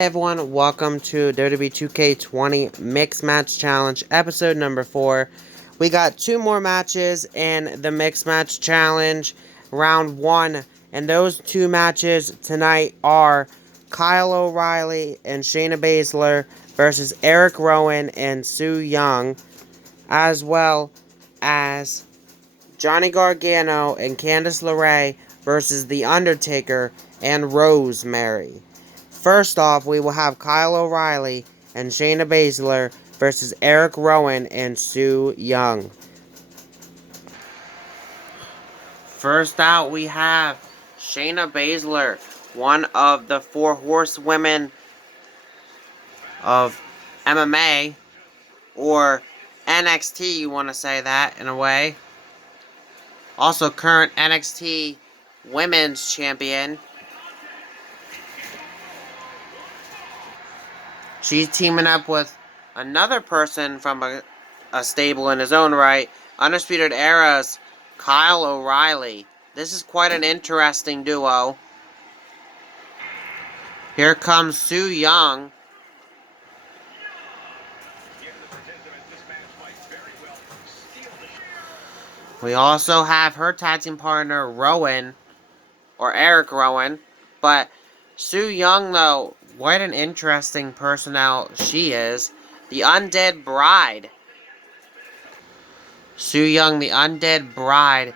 Hey everyone, welcome to WWE 2K20 Mixed Match Challenge, episode number 4. We got 2 more matches in the Mixed Match Challenge, round 1. And those 2 matches tonight are Kyle O'Reilly and Shayna Baszlar versus Erick Rowan and Su Yung, as well as Johnny Gargano and Candice LeRae versus The Undertaker and Rosemary. First off, we will have Kyle O'Reilly and Shayna Baszlar versus Erick Rowan and Su Yung. First out, we have Shayna Baszlar, one of the 4 horsewomen of MMA, or NXT, you want to say that in a way. Also current NXT Women's Champion. She's teaming up with another person from a stable in his own right, Undisputed Era's Kyle O'Reilly. This is quite an interesting duo. Here comes Su Yung. We also have her tag team partner, Rowan, or Erick Rowan. But Su Yung, though, what an interesting personnel she is. The Undead Bride. Su Yung, the Undead Bride,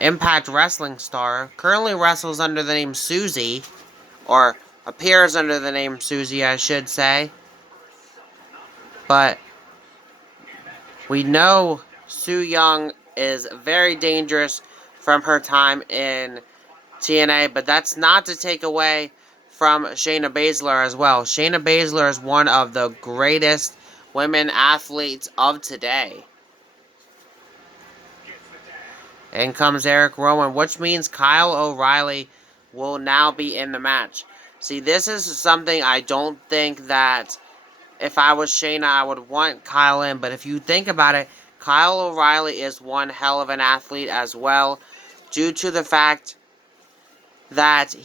Impact Wrestling star, currently wrestles under the name Susie, or appears under the name Susie, I should say. But we know Su Yung is very dangerous from her time in TNA, but that's not to take away from Shayna Baszlar as well. Shayna Baszlar is one of the greatest women athletes of today. In comes Erick Rowan, which means Kyle O'Reilly will now be in the match. See, this is something I don't think that if I was Shayna, I would want Kyle in. But if you think about it, Kyle O'Reilly is one hell of an athlete as well, due to the fact that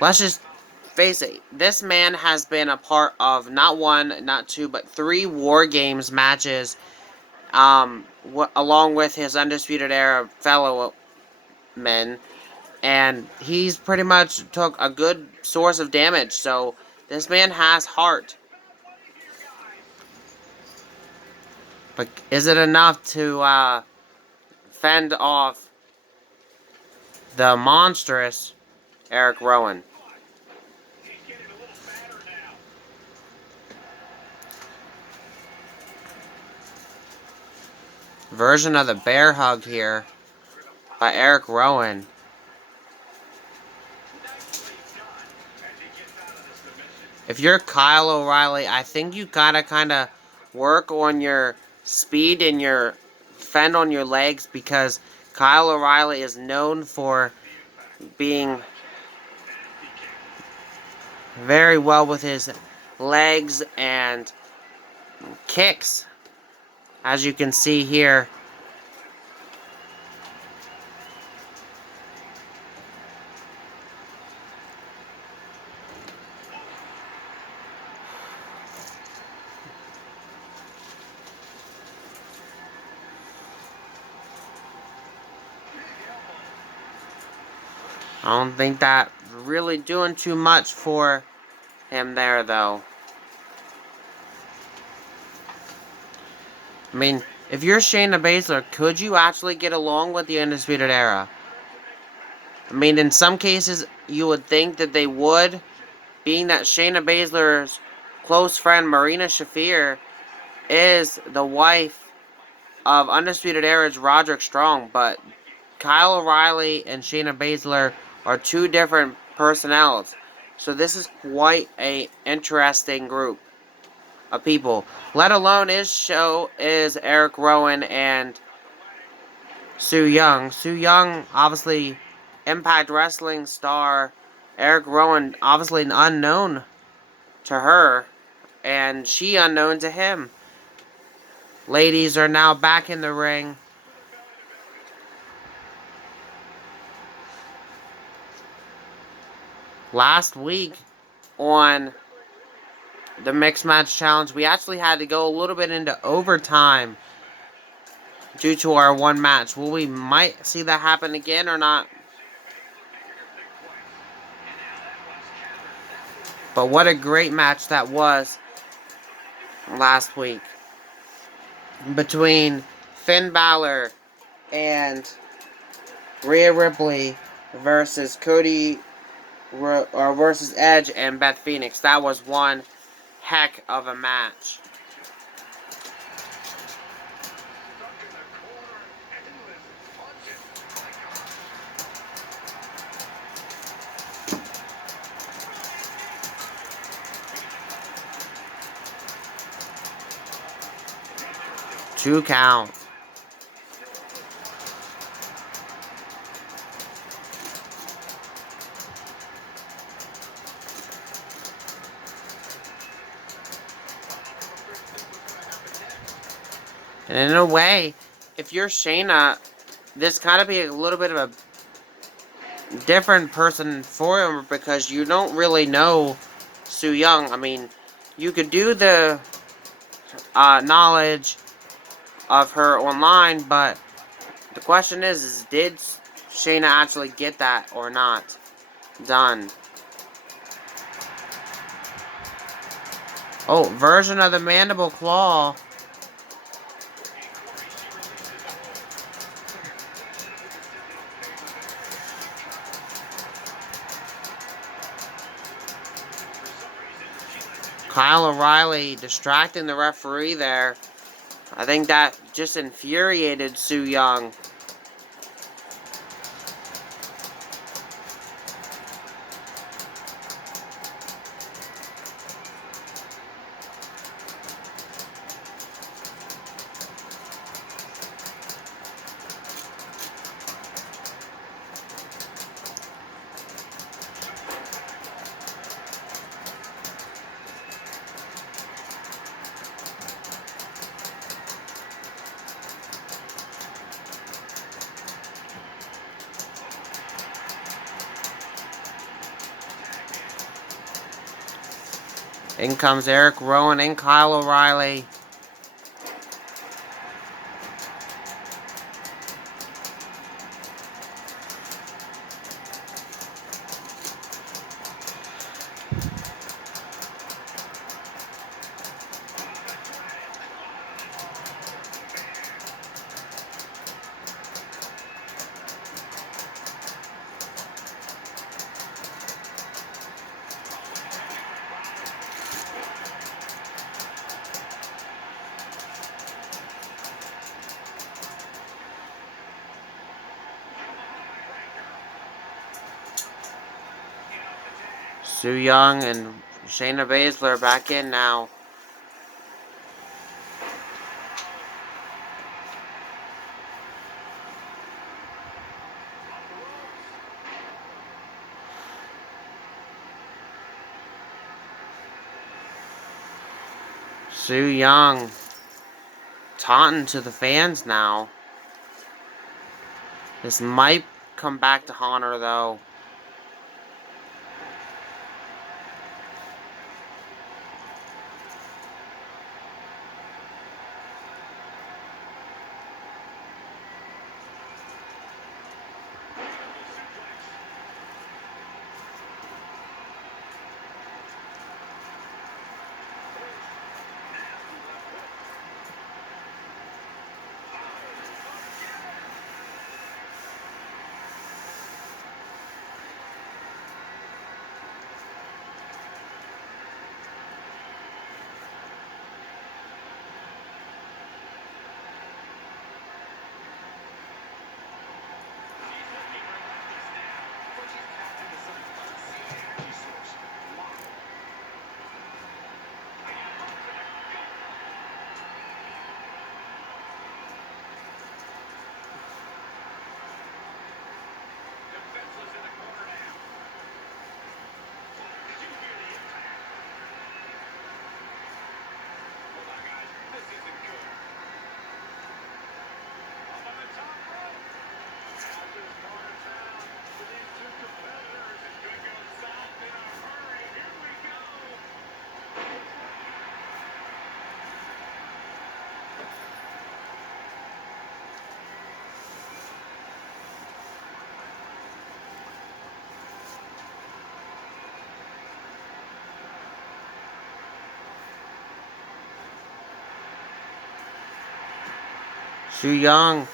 let's just face it, this man has been a part of not 1, not 2, but 3 War Games matches, along with his Undisputed Era fellow men, and he's pretty much took a good source of damage, so this man has heart. But is it enough to fend off the monstrous Erick Rowan? Version of the bear hug here by Erick Rowan. If you're Kyle O'Reilly, I think you gotta kind of work on your speed and your fend on your legs, because Kyle O'Reilly is known for being very well with his legs and kicks, as you can see here. I don't think that really doing too much for him there, though. I mean, if you're Shayna Baszlar, could you actually get along with the Undisputed Era? I mean, in some cases, you would think that they would, being that Shayna Baszlar's close friend, Marina Shafir, is the wife of Undisputed Era's Roderick Strong, but Kyle O'Reilly and Shayna Baszlar are 2 different personnels. So this is quite a interesting group of people. Let alone is Erick Rowan and Su Yung. Su Yung, obviously Impact Wrestling star. Erick Rowan, obviously an unknown to her, and she unknown to him. Ladies are now back in the ring. last week on the Mixed Match Challenge, we actually had to go a little bit into overtime due to our one match. Will we might see that happen again or not? But what a great match that was last week between Finn Balor and Rhea Ripley versus versus Edge and Beth Phoenix. That was one heck of a match. Two count. And in a way, if you're Shayna, this kind of be a little bit of a different person for him because you don't really know Su Yung. I mean, you could do the knowledge of her online, but the question is did Shayna actually get that or not done? Oh, version of the mandible claw. Kyle O'Reilly distracting the referee there. I think that just infuriated Su Yung. In comes Erick Rowan and Kyle O'Reilly. Su Yung and Shayna Baszlar back in now. Su Yung taunting to the fans now. This might come back to haunt her though. Su Yung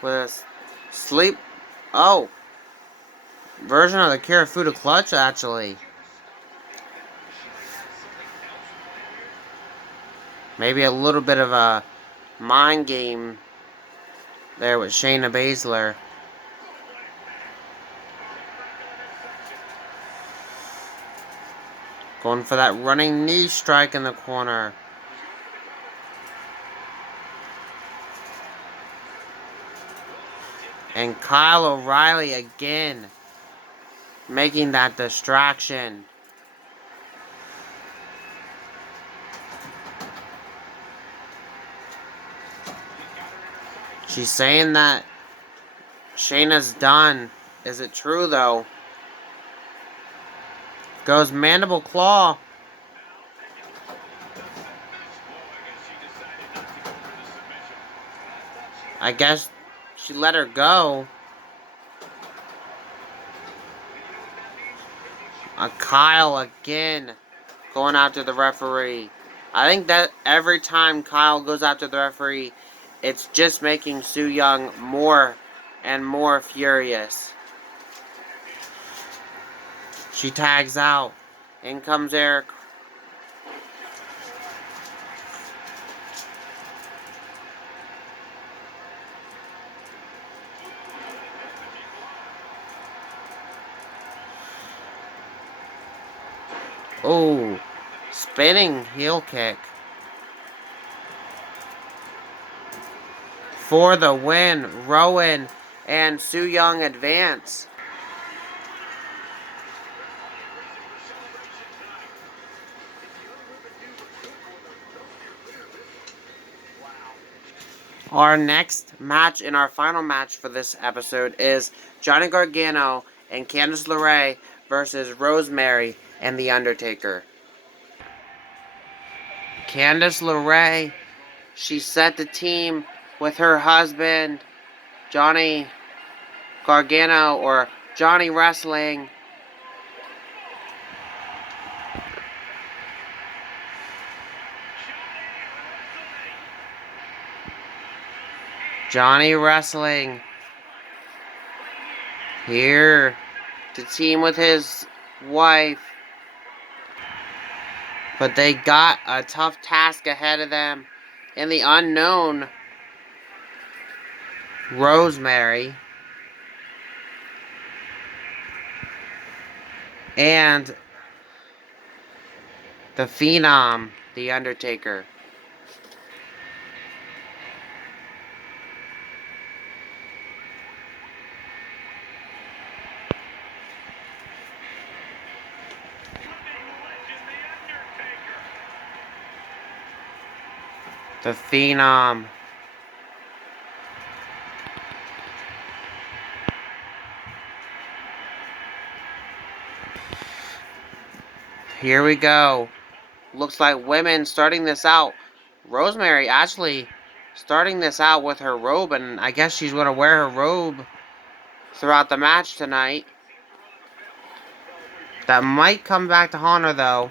with sleep. Oh, version of the Kirifuda clutch actually. Maybe a little bit of a mind game there with Shayna Baszlar. Going for that running knee strike in the corner. And Kyle O'Reilly again making that distraction. She's saying that Shayna's done. Is it true though? Goes mandible claw. I guess she let her go. Kyle again going after the referee. I think that every time Kyle goes after the referee, it's just making Su Yung more and more furious. She tags out. In comes Erick. Oh, spinning heel kick. For the win, Rowan and Su Yung advance. Our next match and our final match for this episode is Johnny Gargano and Candice LeRae versus Rosemary and the Undertaker. Candice LeRae, she set the team with her husband, Johnny Gargano, or Johnny Wrestling. Johnny Wrestling here to team with his wife. But they got a tough task ahead of them in the unknown Rosemary and the Phenom, the Undertaker. The Phenom. Here we go. Looks like women starting this out. Rosemary actually starting this out with her robe, and I guess she's going to wear her robe throughout the match tonight. That might come back to haunt her, though,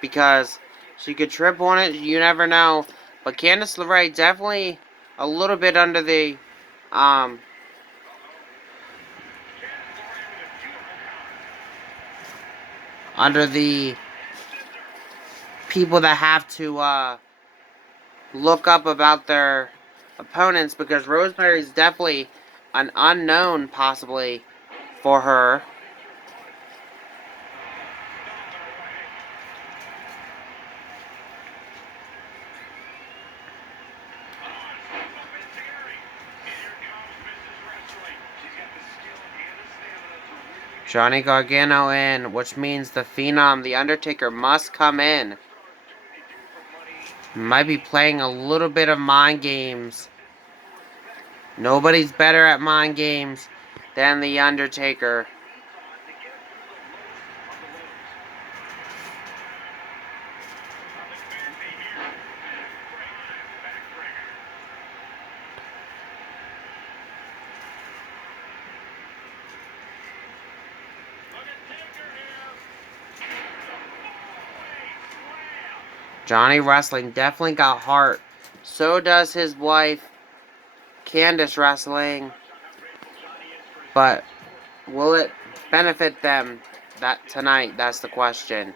because she could trip on it. You never know. But Candice LeRae definitely a little bit under the people that have to look up about their opponents, because Rosemary's definitely an unknown possibly for her. Johnny Gargano in, which means the Phenom, the Undertaker, must come in. Might be playing a little bit of mind games. Nobody's better at mind games than the Undertaker. Johnny Wrestling definitely got heart. So does his wife, Candice wrestling, but will it benefit them tonight? That's the question.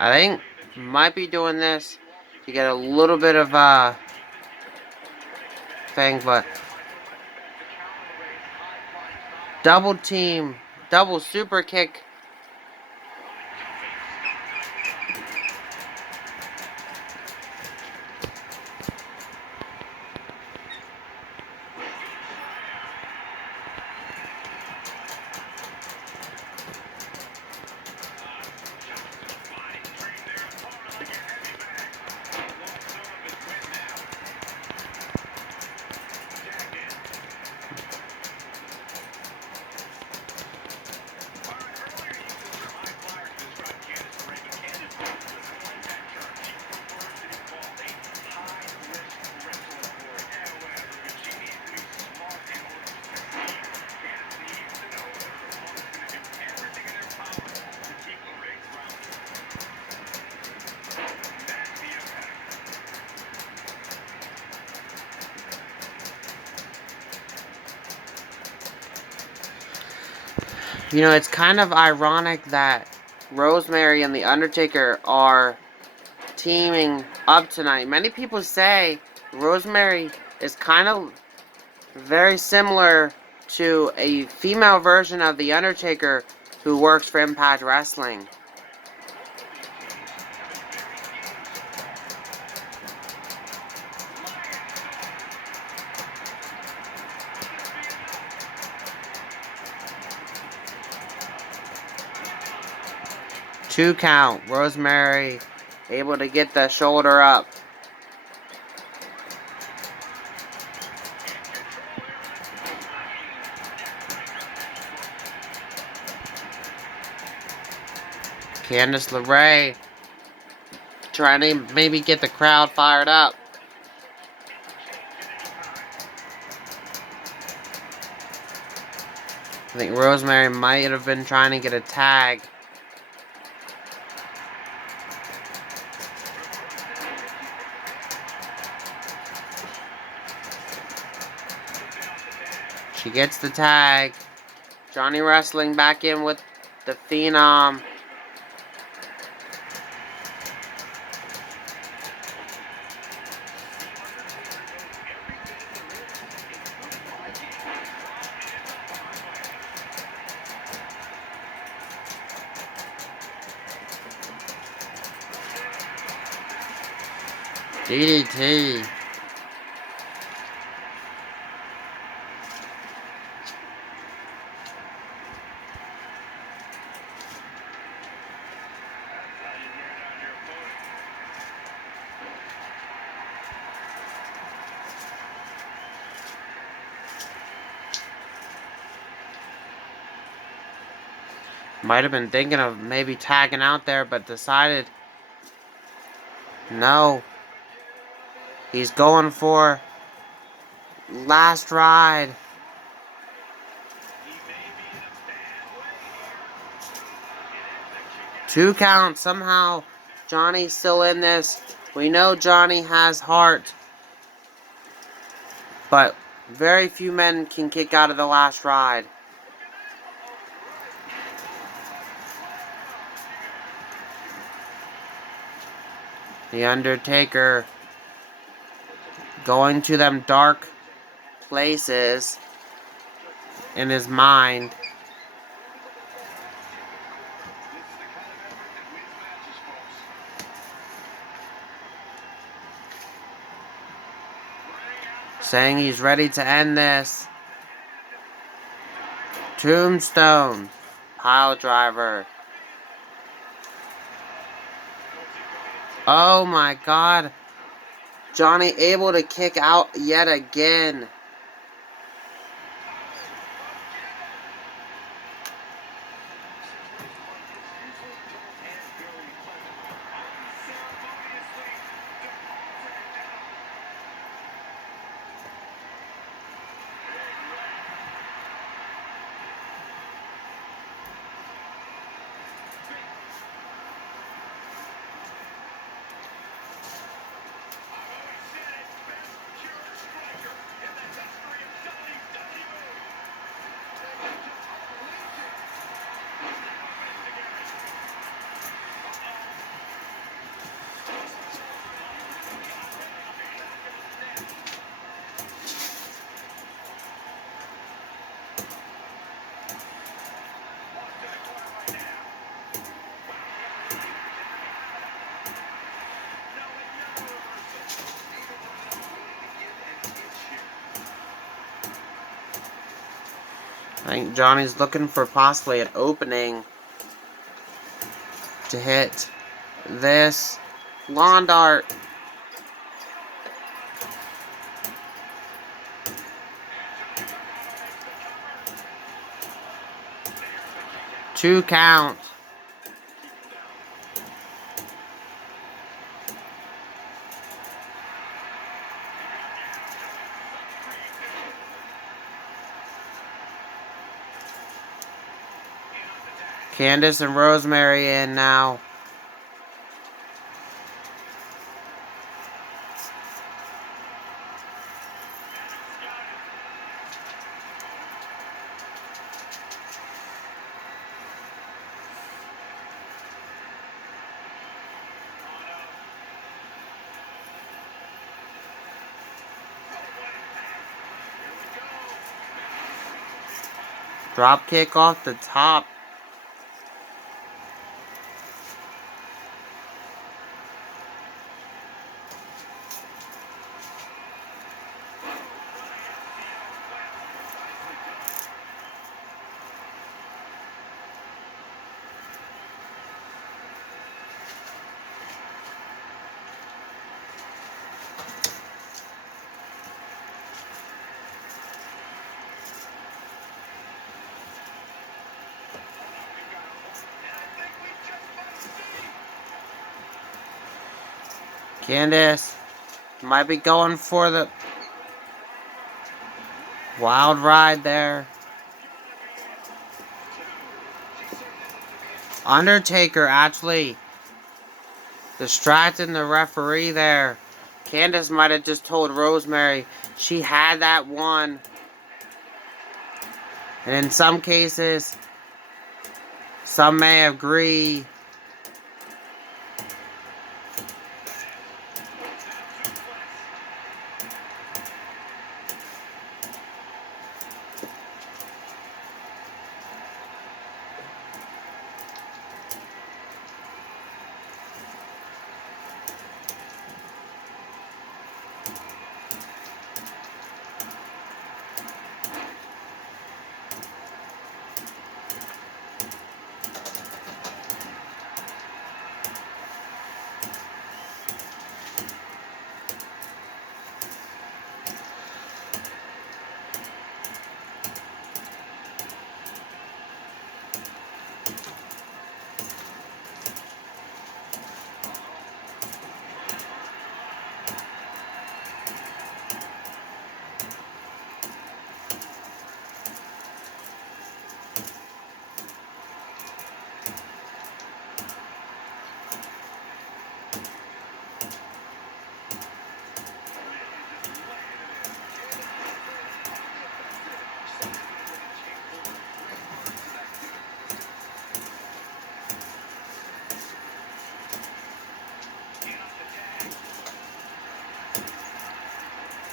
I think might be doing this to get a little bit of thing, but double team, double super kick. You know, it's kind of ironic that Rosemary and the Undertaker are teaming up tonight. Many people say Rosemary is kind of very similar to a female version of the Undertaker who works for Impact Wrestling. Two count. Rosemary able to get the shoulder up. Candice LeRae trying to maybe get the crowd fired up. I think Rosemary might have been trying to get a tag. She gets the tag. Johnny Wrestling back in with the Phenom. DDT. Might have been thinking of maybe tagging out there, but decided no. He's going for last ride. Two count. Somehow Johnny's still in this. We know Johnny has heart, but very few men can kick out of the last ride. The Undertaker going to them dark places in his mind. Saying he's ready to end this. Tombstone. Pile driver. Oh my god. Johnny able to kick out yet again. I think Johnny's looking for possibly an opening to hit this lawn dart. Two count. Candice and Rosemary in now. Drop kick off the top. Candice might be going for the wild ride there. Undertaker actually distracting the referee there. Candice might have just told Rosemary she had that one. And in some cases, some may agree.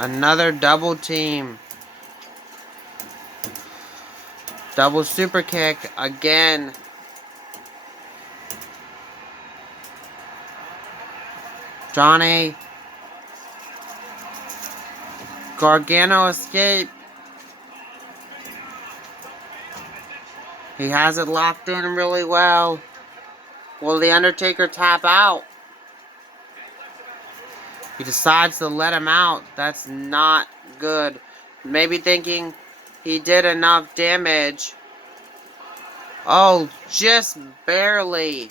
Another double team. Double super kick again. Johnny. Gargano escape. He has it locked in really well. Will the Undertaker tap out? He decides to let him out. That's not good. Maybe thinking he did enough damage. Oh, just barely.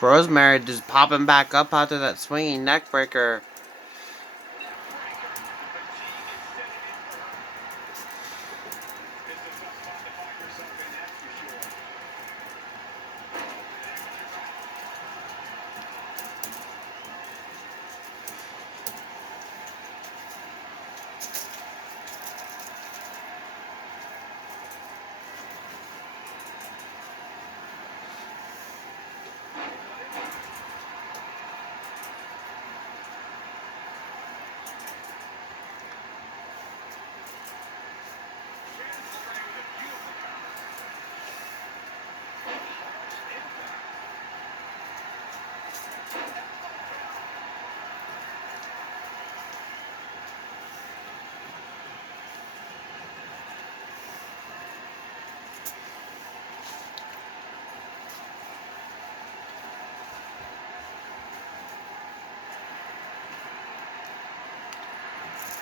Rosemary just popping back up after that swinging neck breaker.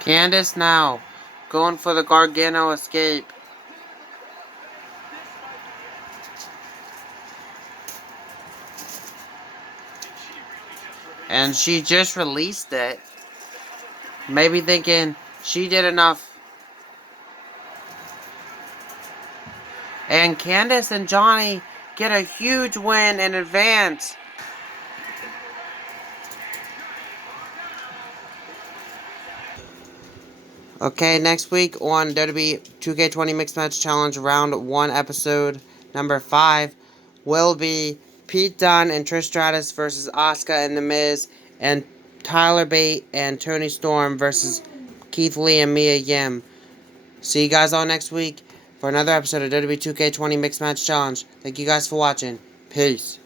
Candice now going for the Gargano escape. And she just released it. Maybe thinking she did enough. And Candice and Johnny get a huge win in advance. Okay, next week on WWE 2K20 Mixed Match Challenge Round 1 episode number 5 will be Pete Dunne and Trish Stratus versus Asuka and The Miz, and Tyler Bate and Tony Storm versus Keith Lee and Mia Yim. See you guys all next week for another episode of WWE 2K20 Mixed Match Challenge. Thank you guys for watching. Peace.